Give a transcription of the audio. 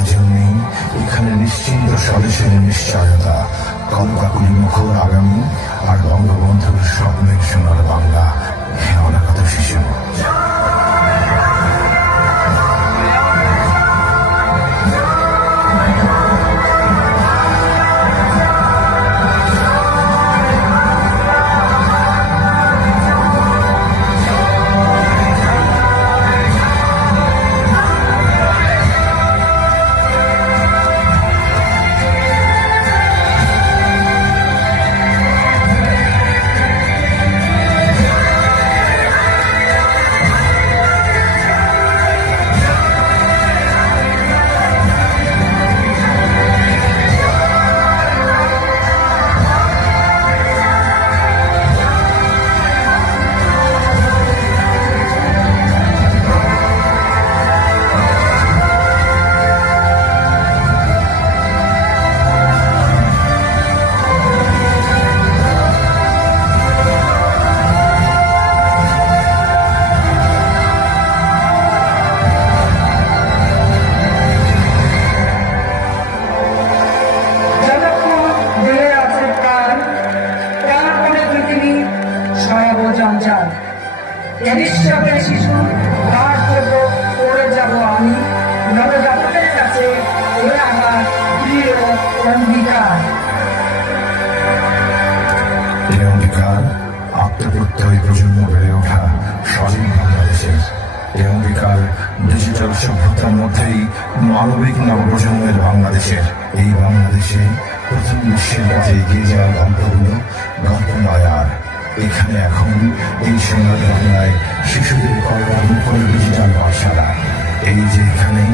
গোলমাল নেই, এখানে নিশ্চিন্ত স্বদেশের নিশ্চয়তা, কলকাকুলি মুখর আগামী আর বঙ্গবন্ধুর স্বপ্নের সোনার বাংলা। হ্যাঁ, অনাগত শিশু। জঞ্জাল নিঃস্বাদের শিশু তার জন্য পড়ে যাব আমি নবজাতকের কাছে। এ আমার প্রিয় অঙ্গীকার। এই অঙ্গীকার আত্মপ্রত্যয় প্রজন্ম বেড়ে ওঠা স্বাধীন বাংলাদেশের। এই অঙ্গীকার ডিজিটাল সভ্যতার মধ্যেই মানবিক নবপ্রজন্মের বাংলাদেশের। এই বাংলাদেশে প্রথম বিশ্বের পথে এগিয়ে যাওয়ার গল্পগুলো গল্প নয় আর। এখানে এখন এই সোনার বাংলায় শিশুদের কল্যাণ করে ডিজিটাল পাঠশালা। এই যে এখানে